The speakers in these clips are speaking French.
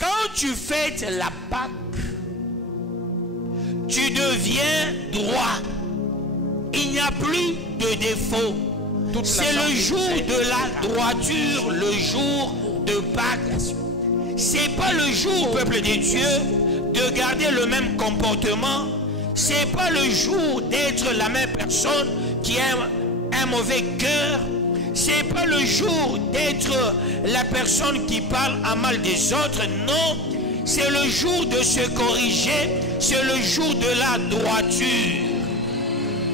Quand tu fêtes la Pâque, tu deviens droit. Il n'y a plus de défaut. C'est le jour de la droiture, le jour de Pâques. C'est pas le jour, peuple de Dieu, de garder le même comportement. C'est pas le jour d'être la même personne qui a un mauvais cœur. C'est pas le jour d'être la personne qui parle à mal des autres. Non, c'est le jour de se corriger. C'est le jour de la droiture.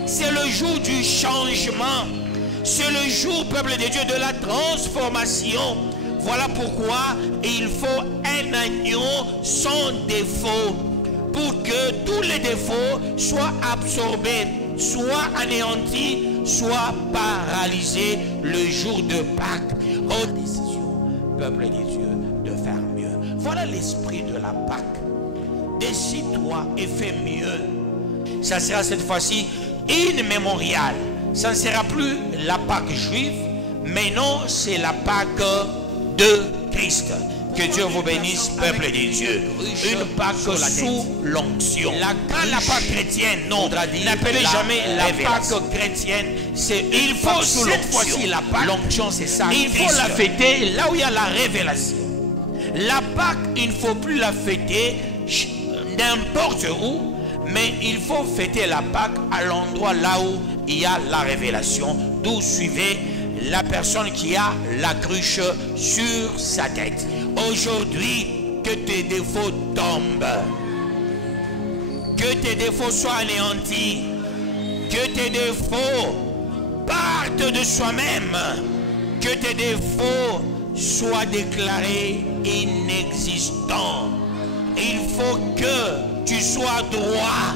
C'est le jour du changement. C'est le jour, peuple de Dieu, de la transformation. Voilà pourquoi il faut un agneau sans défaut, pour que tous les défauts soient absorbés, soient anéantis, soient paralysés le jour de Pâques. Oh, décision, peuple de Dieu, de faire mieux. Voilà l'esprit de la Pâque. Décide-toi et fais mieux. Ça sera cette fois-ci une mémoriale. Ça ne sera plus la Pâque juive, mais non, c'est la Pâque de Christ. Que Dieu vous bénisse, peuple de Dieu. Une Pâque sous l'onction. La Pâque chrétienne, non, n'appelez jamais la Pâque chrétienne. Il faut cette fois-ci la Pâque. L'onction, c'est ça. Il faut la fêter là où il y a la révélation. La Pâque, il ne faut plus la fêter n'importe où, mais il faut fêter la Pâque à l'endroit là où il y a la révélation. D'où suivez la personne qui a la cruche sur sa tête. Aujourd'hui, que tes défauts tombent, que tes défauts soient anéantis, que tes défauts partent de soi-même, que tes défauts soient déclarés inexistants. Il faut que tu sois droit.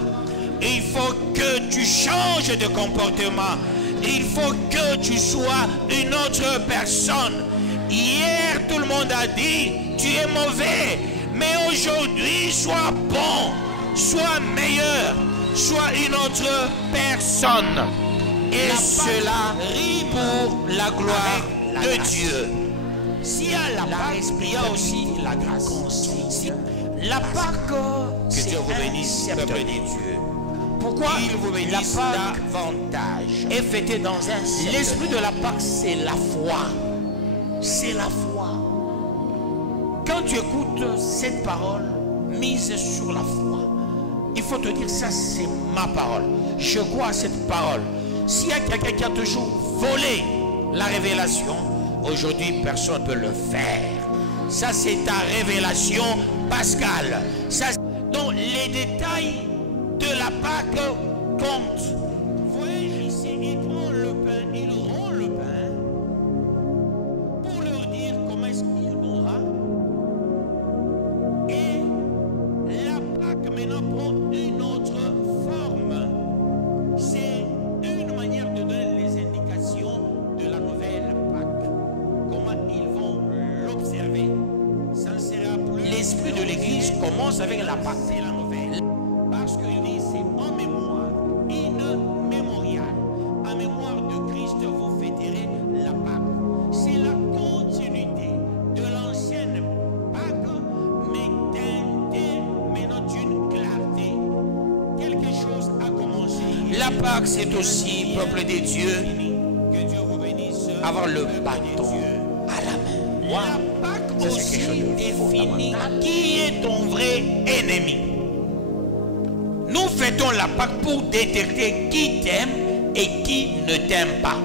Il faut que tu changes de comportement. Il faut que tu sois une autre personne. Hier, tout le monde a dit, tu es mauvais. Mais aujourd'hui, sois bon, sois meilleur, sois une autre personne. Et cela pour la gloire de Dieu. S'il y a la Pâque, il y a aussi la grâce. La Pâque, que Dieu vous bénisse, peuple de Dieu. Pourquoi il vous bénisse davantage est fêté dans un... L'esprit de la Pâque, c'est la foi. C'est la foi. Quand tu écoutes cette parole mise sur la foi, il faut te dire, ça c'est ma parole. Je crois à cette parole. S'il y a quelqu'un qui a toujours volé la révélation, aujourd'hui personne ne peut le faire. Ça c'est ta révélation pascale. Ça, donc les détails de la Pâque comptent. Vous voyez ici, il prend le pain, il rend le pain pour leur dire comment est-ce qu'il aura. Et la Pâque maintenant prend une autre forme. C'est une manière de donner les indications de la nouvelle Pâque. Comment ils vont l'observer. Ça ne sera plus. L'esprit de l'Église commence avec la Pâque, c'est la nouvelle. Parce qu'il dit, c'est en mémoire, une mémoriale. En mémoire de Christ, vous fêterez la Pâque. C'est la continuité de l'ancienne Pâque, mais teintée maintenant d'une clarté. Quelque chose a commencé. La Pâque, c'est aussi, peuple de Dieu, que Dieu vous bénisse, avoir le bâton à la main. Wow. La Pâque aussi définit qui est ton vrai ennemi. Nous fêtons la Pâque pour détecter qui t'aime et qui ne t'aime pas.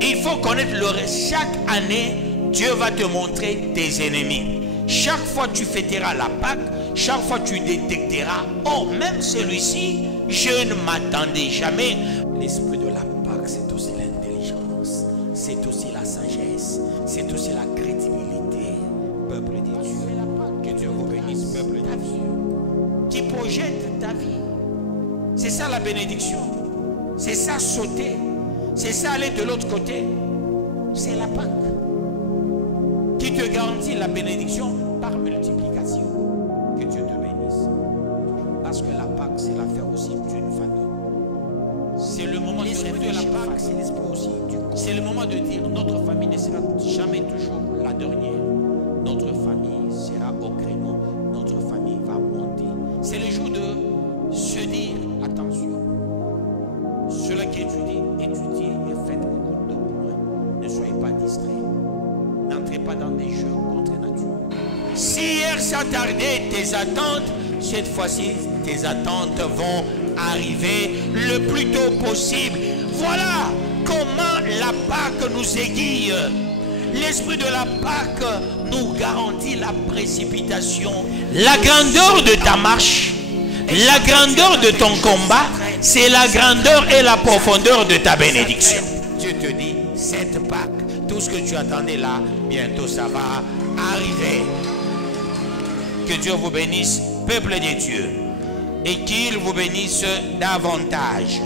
Il faut connaître le reste. Chaque année, Dieu va te montrer tes ennemis. Chaque fois tu fêteras la Pâque, chaque fois tu détecteras, oh, même celui-ci, je ne m'attendais jamais. L'esprit de la Pâque, c'est aussi l'intelligence, c'est aussi la sagesse, c'est aussi la crédibilité. Peuple de Dieu, que Dieu vous bénisse, peuple de Dieu. Qui projette ta vie. C'est ça la bénédiction. C'est ça sauter. C'est ça aller de l'autre côté. C'est la Pâque qui te garantit la bénédiction par multiplication. Que Dieu te bénisse. Parce que la Pâque, c'est l'affaire aussi d'une famille. C'est le moment de la Pâque, c'est l'esprit aussi du corps. C'est le moment de dire, notre famille ne sera jamais toujours la dernière. Notre famille sera au créneau n'entrez pas dans des jeux contre nature. Si hier ça tardait tes attentes, cette fois-ci tes attentes vont arriver le plus tôt possible. Voilà comment la Pâque nous aiguille. L'esprit de la Pâque nous garantit la précipitation. La grandeur de ta marche, la grandeur de ton combat, c'est la grandeur et la profondeur de ta bénédiction. Tu te dis, cette Pâque, tout ce que tu attendais là, bientôt ça va arriver. Que Dieu vous bénisse, peuple des dieux, et qu'il vous bénisse davantage.